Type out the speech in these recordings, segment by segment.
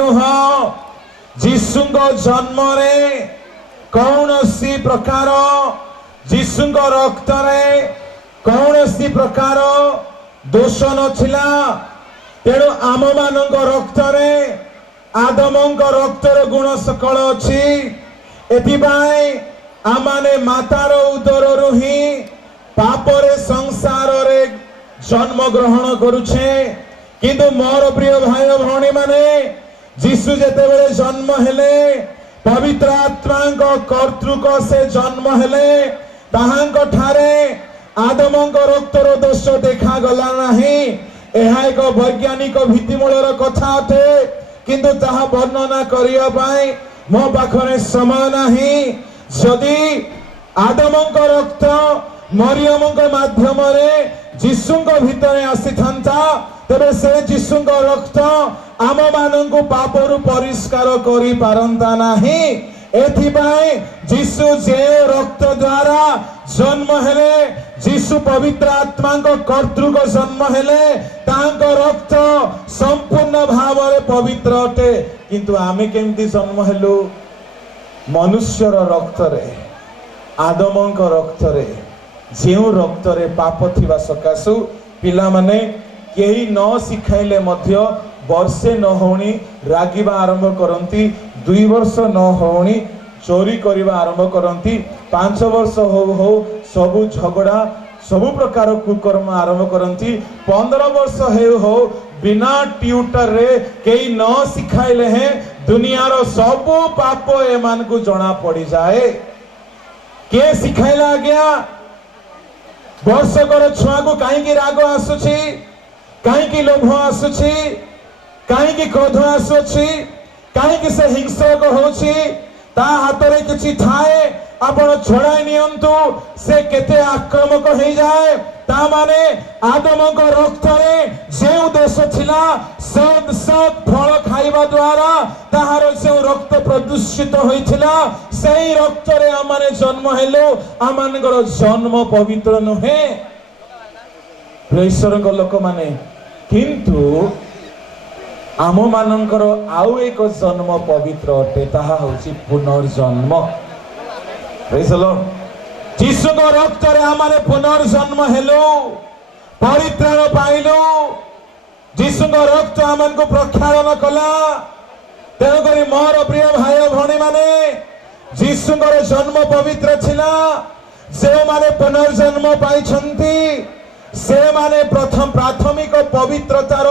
नुह जीशु जन्म रे कौन सी प्रकार जीशु रक्त रे कौन सी प्रकार दोष नथिला तेणु आम मान रक्त रे आदम रक्तर गुण सकल अच्छी एथिपाई आमाने मातार उदर ही पापरे संसार रे जन्म ग्रहण करुछे किंतु मोर प्रिय भाई भौणी माने जीशु जेते बेले जन्म हेले पवित्र आत्मा कर्तृक से जन्म हेले ताहांक ठारे आदम रक्तर दोष देखा गला नाही एहा एक वैज्ञानिक भित्तिमूलर कथा अटे किंतु ताहा वर्णना करिया पाई मो पाखरे समय नाही जदि आदम रक्त मरियम माध्यम रे जीशु भितर आसी था तेरे से जीशु रक्त आम मान पापरु परिष्कार करि पारंता नाही एथिपाई जीशु जे रक्त द्वारा जन्म हेले जीशु पवित्र आत्मा कर्तृक जन्म हेले तांक रक्त संपूर्ण भाव रे पवित्र अटे किंतु आमे केमती जन्म हेलु मनुष्यर रक्त रे आदम रक्त रे जेउ रक्त रे पाप थिबा सकासु पिला माने केही न सिखाइले मध्य वर्षे न होनी रागिबा आरंभ करंती 2 वर्ष न होनी चोरी करिबा आरंभ करंती 5 वर्ष हो सबु झगड़ा सबु प्रकार कुकर्म आरंभ करंती 15 वर्ष हो बिना ट्यूटर रे केही न सिखाइले हैं दुनियार सबु पाप एमान को जना पड़ी जाए के सिखाइला गया वर्षकर छुआ को कहीं राग आसुची कहीं लोभ आसुची कहीं क्रोध आसुची कहीं से हिंसक होची ता हाथ रे किछि थाए आपण छड़ाई नियंतु से केते आक्रमक हो जाए ता माने आदम रक्त रे जे दोष थिला सद सद फल खाइबा द्वारा ताहार से रक्त प्रदूषित होइथिला सेही रक्त रे आमाने जन्म हेलो आमानकर जन्म पवित्र नहे ईश्वर लोक माने किंतु आम मानकर आउ एक जन्म पवित्र अटे ताहा होची पुनर्जन्म जीशु रक्त रे आमाने पुनर्जन्म हेलो परित्राण पाइलो जीशु रक्त आमन को प्रक्षालन कला तेणु करी मोर प्रिय भाई भौणी माने जीशु जन्म पवित्र छिला से माने पुनर्जन्म पाइछंती से माने प्रथम प्राथमिक पवित्रतार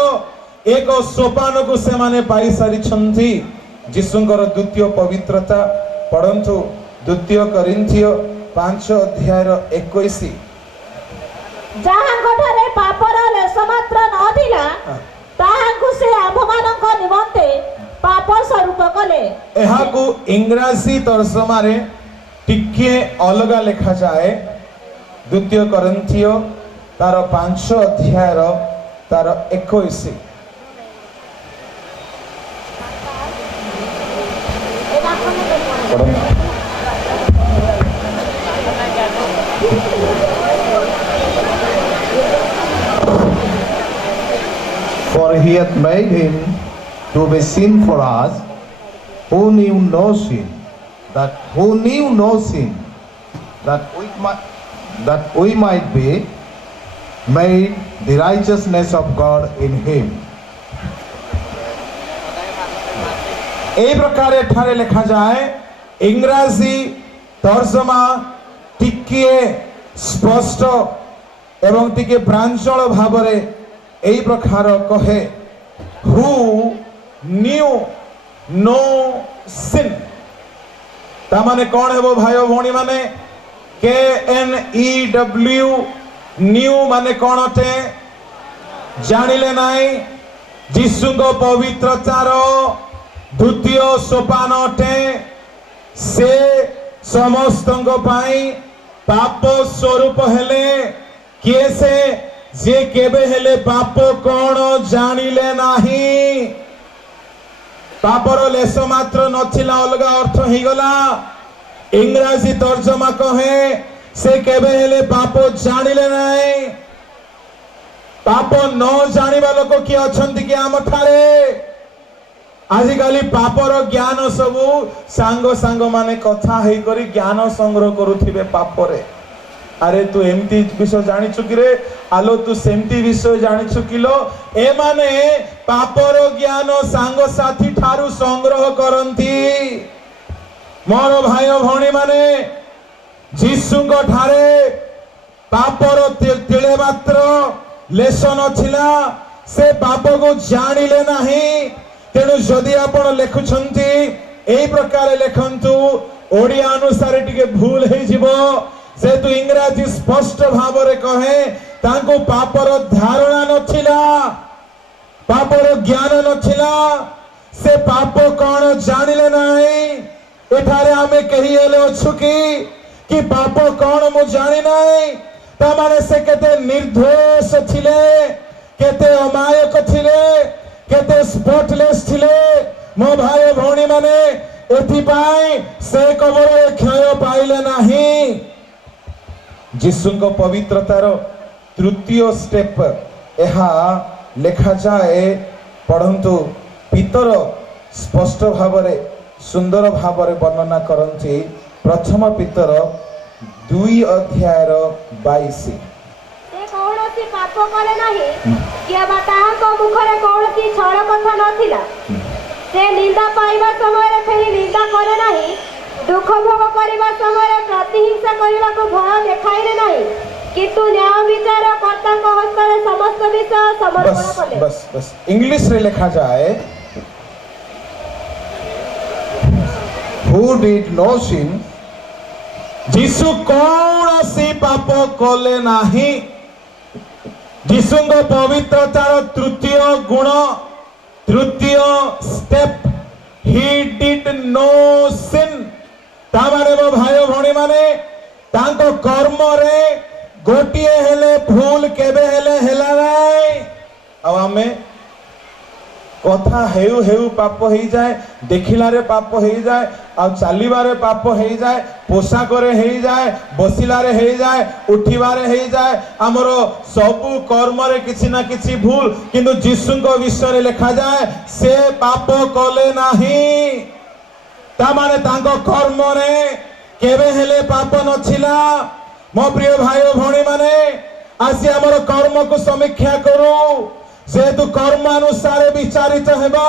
एक सोपान को से माने पाई सारी छंती जीशुंकर द्वितीय पवित्रता पढ़ंतु द्वितीय करिन्थिय 5 अध्याय 21 जहां घरे पापर लेस मात्र नथिला ताहाकु से आम्भमानक निमंते पाप स्वरूप कले एहा को इंग्रजी तर्जमा रे टिके अलगा लिखा जाए द्वितीय करिन्थिय तार 5 अध्याय तार 21 For he hath made him to be sin for us, who knew no sin, that we might be made the righteousness of God in him. ए प्रकार एठारे लिखा जाए इंग्रजी तर्जमा टिके स्पष्ट एवं टिके प्रांजल भावरे एई प्रकार कहे हु न्यू नो सिन ता माने कौन है वो भाइयों भौणी माने KNEW न्यू माने कौन अटे जानिले नाई जीशु को पवित्रतार द्वितीय सोपान अटे से समस्त पाप स्वरूप हेले किए से जे केबे हेले पाप कौन जानिले नाही पापर लेस मात्र नथिला अलगा अर्थ ही गला इंग्रजी तर्जमा कहे से केबे हेले पाप जानिले नाही पाप न जानिबा लोक कि अछंती कि आम ठारे आजिकाली पापर ज्ञान सबू सांग सांग माने कथा हेई करी ज्ञान संग्रह करुथिबे पापरे। अरे तू एमती विषय जानी चुकी रे, आलो तू सेमती विषय जानी चुकिलो। ए माने पापर ज्ञान सांग साथी ठारू संग्रह करंती। मोर भाई भौणी माने जीसुंग ठारे पापर तिले मात्र लेस नथिला, से पाप को जानिले नाही। तेणु जदि आपण लेखुछंती एई प्रकार लेखंतु, ओडिया अनुसार टिके भूल हे जिवो। से तू इंग्रजी स्पष्ट भाव रे कहे तांको पापर धारणा नथिला, पापर ज्ञान नथिला, से पाप कौन जानिले नाही। एठारे आमे कही हेले अछु कि पाप कौन मु जानि नाही। ता माने से केते निर्दोष थिले, केते अमायक थिले, केते स्पॉटलेस थिले। मो भाई भौणी माने एथि पाई से कबर क्षय पाइले नाही। जीसुंको पवित्रतार तृतीय स्टेप एहा लेखा जाए, पढ़ंतु। पितर स्पष्ट भावरे सुंदर भावरे वर्णना करंती। प्रथम पितर 2 अध्याय 22। से कौनसी पाप करे नहीं कि ताहाको मुखरे कौनसी छल कथा नथिला। से निंदा पाइबा समय फेरी निंदा करे नहीं, दुख भोग करबा समय प्रतिहिंसा करबा को भय देखाइले नहीं, किंतु न्याय विचार कर्ता को हस्तरे समस्त विषय समर्पण कले। बस इंग्लिश रे लिखा जाए, who did no sin, जीसु कौन सी पाप कले नाही। जीसुंग पवित्रतार तृतीय गुण, तृतीय step, he did no sin। तामारे वो भाई भौणी माने तांको कर्म रे गोटिए हेले भूल केबे हेले हेला नाही। अब आमे कथा हेउ हेउ पाप हो जाए, देखिलारे पाप हो जाए, आ चालिबारे पाप हो जाए, पोशाकरे हो जाए, बसिलारे हो जाए, उठिबारे हो जाए। हमरो सबु कर्म रे किछि ना किछि भूल, किंतु जीसुंको विषय लिखा जाए से पाप कले नाही। ता माने तांको कर्म रे केबे हेले पाप नथिला। मो प्रिय भाई भौणी माने आसी हमर कर्म को समीक्षा करू, जेतु कर्म अनुसार विचारित हेबा।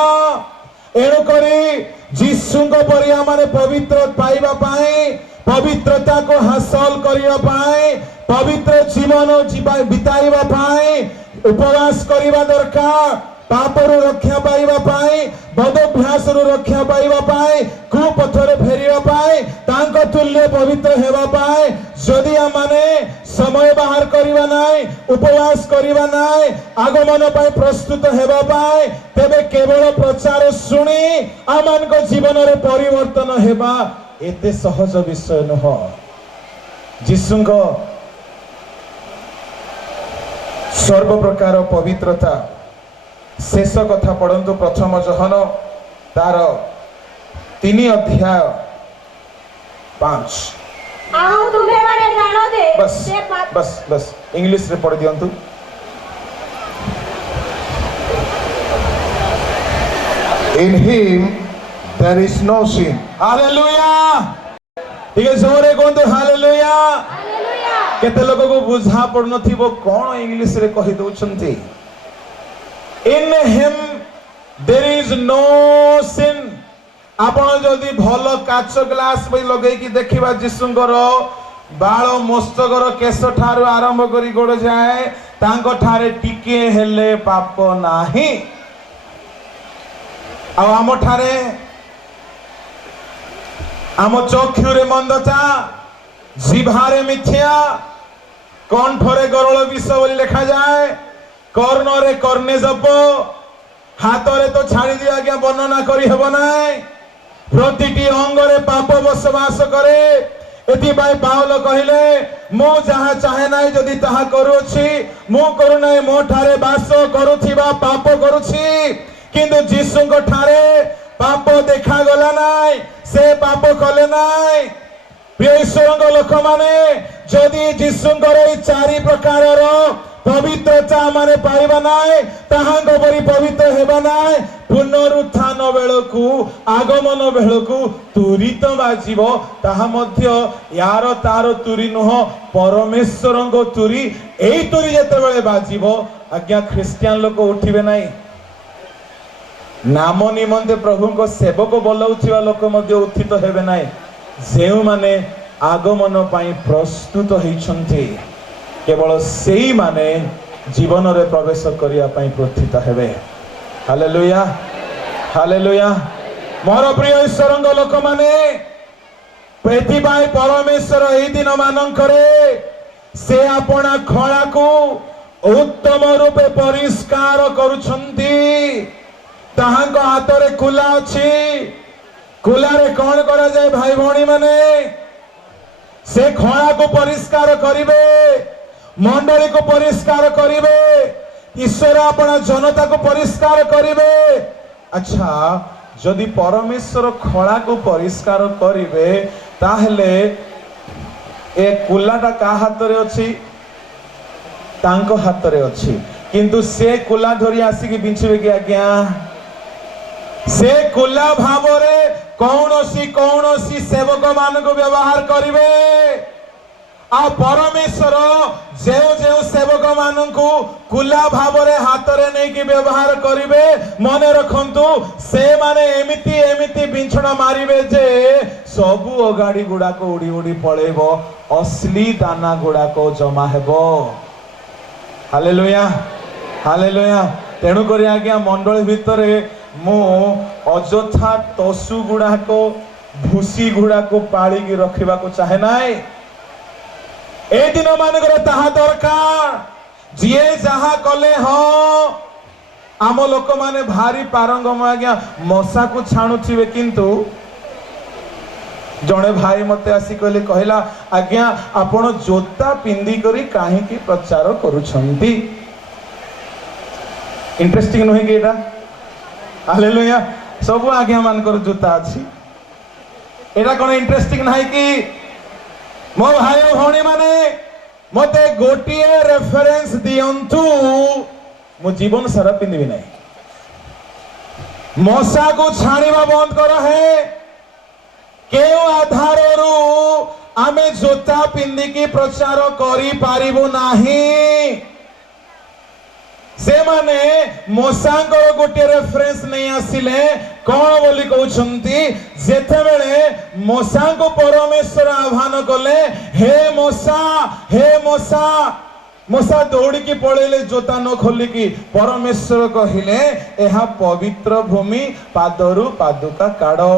एणु करी जीसुंको परिया माने पवित्र पाइबा पाए, पवित्रता को हासिल करिया पाए, पवित्र जीवन बिताइबा पाए उपवास करिबा दरकार। पापरु रक्षा पाइबा पाए, बदभ्यासरु रक्षा पाइबा पाए, कुपथरे फेरिबा पाए, तांको तुल्य पवित्र हेबा पाए जदि आमाने समय बाहर करिबा नाई, उपवास करिबा नाई, आगमन पाए प्रस्तुत हेबा पाए, तेबे केवल प्रचार सुनी आमानको जीवन रे परिवर्तन हेबा एते सहज विषय नह। जीसुंको सर्व प्रकार पवित्रता शेष कथा पढ़ंतु। प्रथम जोहन तार 3 अध्याय 5। आउ तुम्हे माने जानो दे बस से बस बस इंग्लिश रे पढ़ दियंतु। in him there is no sin। Hallelujah. ठीक है, जोरे कोंतु हालेलुया। हालेलुया। केते लोग को बुझा पड़ नथिबो कोन इंग्लिश रे कहि दउछंती। In him there is no sin। आपण जदि भलो काच ग्लास बई लगै कि देखिबा जीसुंगर बाळ मस्तकर केस ठारू आरंभ करी गोड़ जाए, तांको ठारे टिके हेले पाप नाही। आ आम ठारे आम चक्षुरे मंदता, जिभारे मिथ्या, कंठरे गरल विष बोली लिखा जाए, कर्णरे कर्णे जप, हाथरे तो छाड़ी दिया आज्ञा वर्णना करी हेब नाय। प्रतिटी अंगरे पाप बसवास करे। एथिपाई पाउल कहिले मो जहा चाहे नाय जदि ताहा करूछि, मो करू नाय, मो ठारे वास करूथिबा पाप करूछि। किंतु जीसुंक ठारे पाप देखा गला नाय, से पाप कले नाय। प्रिय ईश्वरक लोक माने जदि जीसुंकर ए 4 प्रकारर पवित्रता माने पाइबा नाय, ताहांको परि पवित्र हेबा नाय, पुनरुत्थान बेलकू आगमन बेलकू तुरी तो बाजिबो ताहा मध्य यार तार तुरी नुह परमेश्वर तुरी एई तुरी जेतेबेले बाजिबो आज्ञा ख्रिस्टियन लोक उठिबे नाही नाम निमंते प्रभु को सेवक बोलाउथिबा लोक मध्य उत्थित हेबे नाही जेउ माने आगमन पाई प्रस्तुत होइछन्ति केवल सेई माने जीवन रे प्रवेश करिया पाई प्रस्थित हेबे हालेलुया हालेलुया मोर प्रिय ईश्वरंग लोक माने प्रति पाई परमेश्वर एई दिन मानंकरे से आपणा खळा को उत्तम रूपे परिष्कार करूछन्ति ताहांक हाथ रे कुला अछि कुला रे कोन करा जाय भाई भौणी माने से खळा को परिष्कार करिवे मंडली को परिष्कार करिवे ईश्वर अपना जनता को परिष्कार करिवे अच्छा जदि परमेश्वर खळा को परिष्कार करिवे ताहले ए कुलाटा का हाथ रे अछि तांको हाथ रे अछि किंतु से कुला धरि आसी कि बिंचिबे कि आज्ञा से कुला भावरे कौनसी सेवक मान को व्यवहार करिवे आ परमेश्वर जो सेवक मान को कुला भावरे हाथ रे नहीं कि व्यवहार करिवे मने रखंतु से माने एमिति एमिति बिंछण मारिवे जे सबु अगाड़ी गुडा को उड़ी उड़ी पळेबो असली दाना गुडा को जमा हेबो हालेलुया हालेलुया तेणु करी आज्ञा मंडली भितरे मु अजथा तसु गुडा को भूसी गुडा को पाली की रखिबा को चाहे नाय ए दिन मानकर ताहा दरकार जिए जहा कले हो आम लोक माने भारी पारंगम आज्ञा मशा को छाणुथिबे किंतु जड़े भाई मते आसी कहले कहला आज्ञा आपण जोता पिंदी करी काहे की प्रचार करूछंती इंटरेस्टिंग नहे कि एटा हालेलुया सब आज्ञा मानकर जोता अछि एटा कोन इंटरेस्टिंग नाही कि मो भाई भौणी माने मते गोटिए रेफरेंस दियंतु मो जीवन सारा पिंदिबि नाही मशा को छाणीबा बंद कर है केउ आधार आमे जोता पिंदिकी प्रचार करी पारिबो नाही से माने मशांकर गोटे रेफरेंस नहीं आसिले कौन बोली कहउछंती जेते बेले मशा को परमेश्वर आह्वान कले हे मशा मशा दौड़ी की पळेले जोता न खोली की परमेश्वर कहिले एहा पवित्र भूमि पादरु पादुका काढो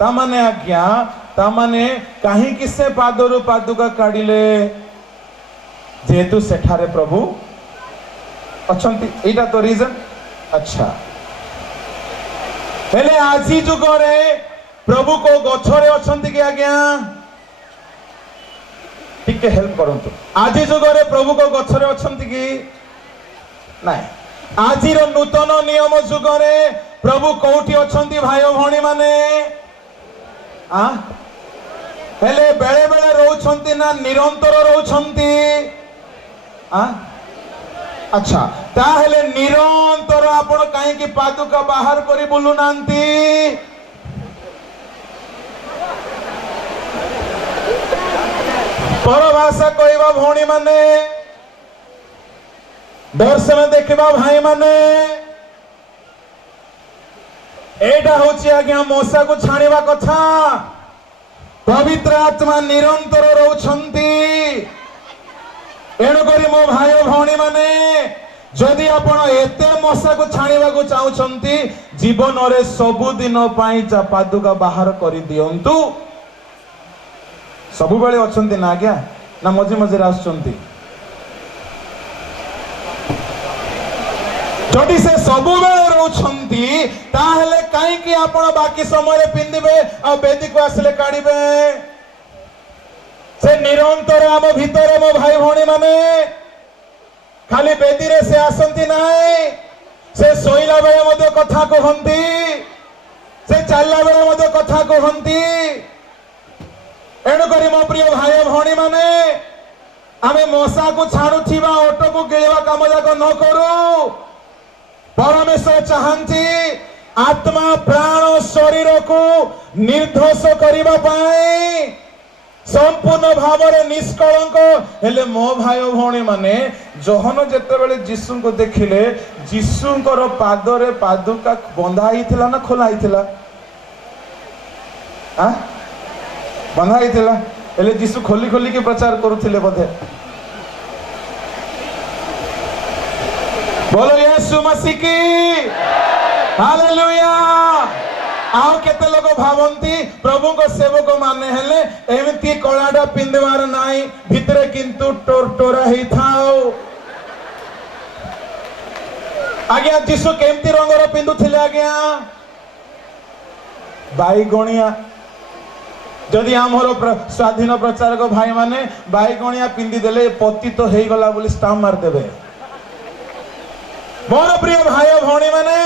ता माने आज्ञा ता माने काहे कि से पादरु पादुका काढिले जेतु सेठारे प्रभु अच्छंती एटा तो रीजन अच्छा हेले आजी जुगरे प्रभु को गछरे अच्छंती कि आज्ञा टिके हेल्प करंतु आजी जुगरे प्रभु को गछरे अच्छंती कि नाही आजी रो नूतन नियम जुगरे प्रभु कोठी अच्छंती भाई भौणी माने आ हेले बेले बेले रहउछंती ना निरंतर रहउछंती आ अच्छा ताहेले निरंतर आपण काहे कि पादुका बाहर करी बोलु नांती परभाषा कहवा भौणी माने दर्शन देखिबा भाई माने एटा होची आज्ञा मशा को छाणीबा कथा पवित्र आत्मा निरंतर रहउछंती एणु करी मो भाई भौणी माने जदि आपण एते मशा को छाणीबा को चाहुछंती जीवन रे सबु दिन पाई पादुका बाहर करी दियंतु सबु बेले अछंती ना आज्ञा ना मझे मझे आछंती जदि से सबु बेले रहउछंती ताहेले काहे कि आपण बाकी समय रे पिंदिबे आ बेदी को आसले काढिबे से निरंतर आम भीतर मो भाई भौणी माने खाली बेदी रे से आसंती नाई से सोइला बेले मधे कथा कहंती से चलला बेले मधे कथा कहंती एणु करी मो प्रिय भाई भौणी माने आमे मशा को छाणुथिबा ऑटो को गिळवा काम जाक न करू परमेश्वर चाहती आत्मा प्राण शरीर को निर्दोष करने पाए संपूर्ण भाव में निष्कलंक हेले मो भाई भौणी माने जहन जेते बेले जीसु को देखिले जीसुंकर पादरे पादुका बंधा हिथिला ना खोला हिथिला आ बंधा हिथिला हेले जीसु खोली खोली के प्रचार करुथिले बोधे बोलो यीशु मसीह की हालेलुया आउ केते लोग भावंती प्रभु को सेवक माने हेले एमिति कलाडा पिंदवार नाही भितरे किंतु टोरटोरा ही थाओ आज्ञा जीसु केमती रंगर पिंदुथिले आज्ञा बाईगणिया जदि आमर स्वाधीन प्रचारक भाई माने बाईगणिया पिंदी देले पतित तो हेई गला बोली स्टाम्प मार देबे मोर प्रिय भाई भौणी माने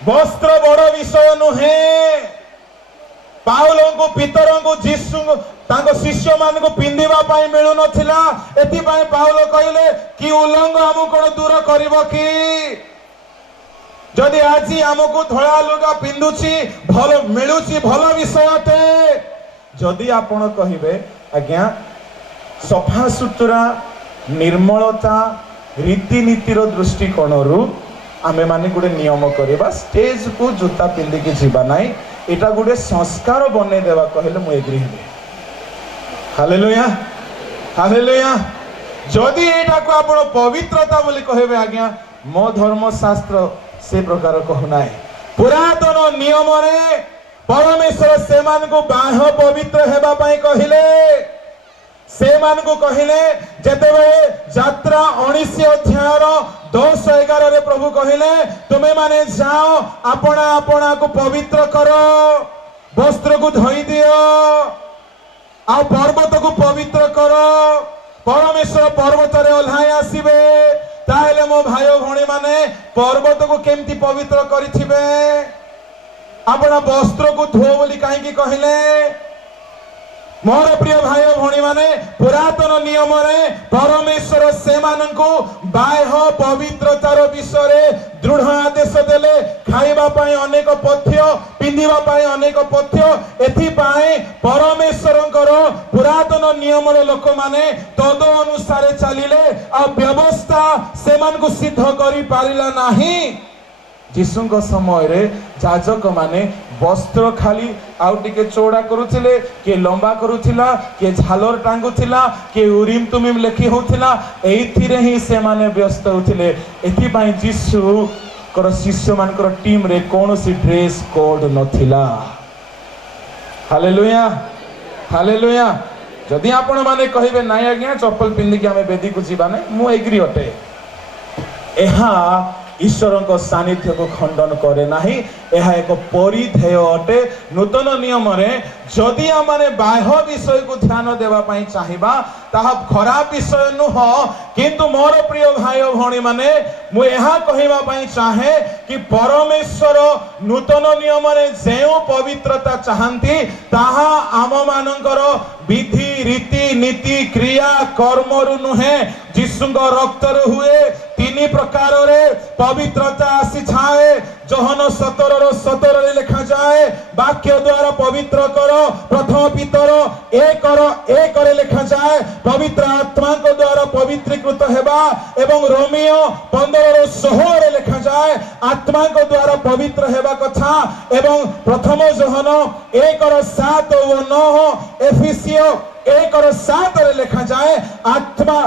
वस्त्र बड़ विषय नुहे पाउलों को पितरों को जीसु तांको शिष्य मान को पिंदिबा पाई मिलु नथिला एति पाई पाउलो कहले कि उलंग हमु कोन दूर करबो कि जदि आजी हमको धळा लुगा पिंदुची भल मिलुची भल विषयते जदि आपण कहिबे आज्ञा सफा सुतरा निर्मलता रीतिनीतिर दृष्टिकोणरू आमे माने गुडे नियम करबा स्टेज को जूता पिंदी के जीवा नाही एटा गुडे संस्कार बने देवा कहले मु एग्री हेबे हालेलुया हालेलुया जदि एटा को आपण पवित्रता बोली कहबे आज्ञा मो धर्म शास्त्र से प्रकार कहू नाही पुरातन नियम रे परमेश्वर से मान को बाह्य पवित्र हेबा पई कहिले से मान को कहिले जेतेबे यात्रा 19 अध्यायर 10-11 रे प्रभु कहिले तुमे माने जाओ अपना अपना को पवित्र करो वस्त्र को धोई दियो आ पर्वत को पवित्र करो परमेश्वर पर्वत रे ओल्हाय आसीबे ताहेले मो भाई भणी माने पर्वत को केमती पवित्र करिथिबे अपना वस्त्र को धो बोली काहे की कहिले मोर प्रिय भाई भौणी माने पुरातन नियम रे परमेश्वर से माननको बाह्य पवित्रतार विषय रे दृढ़ आदेश देले खाइबा पाई अनेक पथ्य पिंदिबा पाई अनेक पथ्य एथि पाई परमेश्वरंकर पुरातन नियम रे लोक माने तद अनुसार चलिले आ व्यवस्था से माननको सिद्ध करि पारिला नाही जीसुंक समय रे जाजक माने वस्त्र खाली आउ टिके चौड़ा करुथिले के लंबा करुथिला के झालर टांगुथिला के उरीम तुमीम लेखि होथिला एथिरे ही से माने व्यस्त होथिले एथि पई जीसु कर शिष्य मानकर टीम रे कोनोसी ड्रेस कोड नथिला हालेलुया हालेलुया जदि आपण माने कहिबे नाइ आज्ञा चप्पल पिंदी के हमें वेदी को जीवा नै मु एग्री अटे एहा ईश्वर को सानिध्य को खंडन करे नाही एहा एक परिधेय अटे नूतन नियम रे जदि आमाने बाह्य विषय को ध्यान देवा पई चाहिबा ताहा खराब विषय नुह किंतु मोर प्रिय भाई भौणी माने मु एहा कहिबा पई चाहे कि परमेश्वर नूतन नियम रे जेउ पवित्रता चाहंती ताहा आम मानकर विधि रीति नीति क्रिया कर्म रु नुहे जीसुंग रक्त हुए तीन प्रकार रे पवित्रता आसी छाए जोहन 17 लिखा जाए वाक्य द्वारा पवित्र करो प्रथम पितर 1 लिखा जाए पवित्र आत्मा को द्वारा पवित्रीकृत हेबा एवं रोमियो 15:16 लिखा जाए आत्मा को द्वारा पवित्र हेबा कथा एवं प्रथम जोहन 1:7 व 9 एफिसियो 1:7 लिखा जाए आत्मा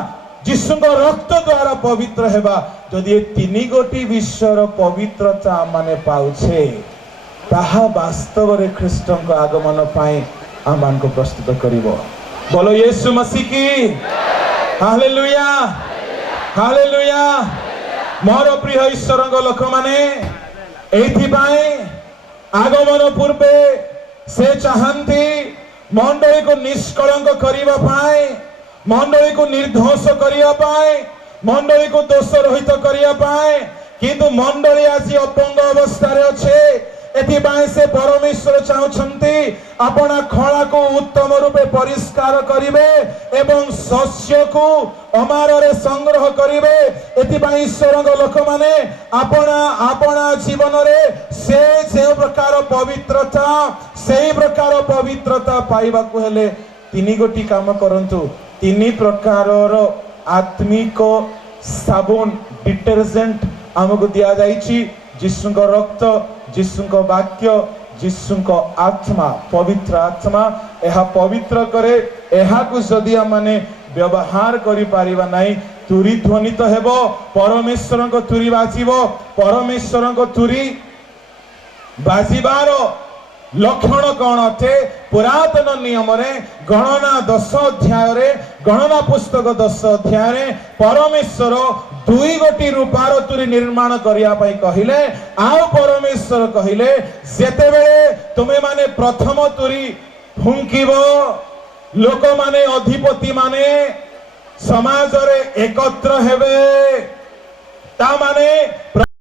जीसुंग रक्त द्वारा पवित्र हेबा जदि ये 3 गोटी विश्वर पवित्रता माने पाउछे ताहा वास्तव रे ख्रीष्टन को आगमन पाए आमान को प्रस्तुत करिवो बोलो यीशु मसीह की हालेलुया हालेलुया मोर प्रिय ईश्वर लोक माने एथि पाए आगमन पूर्वे से चाहंती मंडली को निष्कलंक करिवा पाए मंडली को निर्दोष करिया पाए मंडली को दोष रहित करिया पाए किंतु मंडली आज अपंग अवस्था रे अच्छे एथिपाई से परमेश्वर चाहुछंती आपना खळा को उत्तम रूपे परिष्कार करिवे एवं शस्य को अमाररे संग्रह करिवे। एथिपाई ईश्वरक लोक माने आपना आपना जीवन रे से जे प्रकार पवित्रता सेही प्रकार पवित्रता पाइबा को हेले तीनी गोटी काम करंतु। तीनी प्रकारर आत्मिक साबुन डिटर्जेंट हमको दिया जाइछि। जीशुक रक्त, जीशुक वाक्य, जीशुक आत्मा, पवित्र आत्मा यह पवित्र करे। यह को जदि माने व्यवहार करि पारिबा नाही तुरी ध्वनित हेबो, परमेश्वर को तुरी बाजिबो। परमेश्वर को तुरी बाजिबार लक्षण कौन अटे? पुरातन नियम रे गणना 10 अध्याय रे गणना पुस्तक 10 अध्याय रे परमेश्वर 2 गोटी रूपार तुरी निर्माण करिया पई कहिले। आउ परमेश्वर कहिले जेते बेले तुमे माने प्रथम तुरी फुंकिबो, लोक माने अधिपति माने समाज रे एकत्र हेबे, ता माने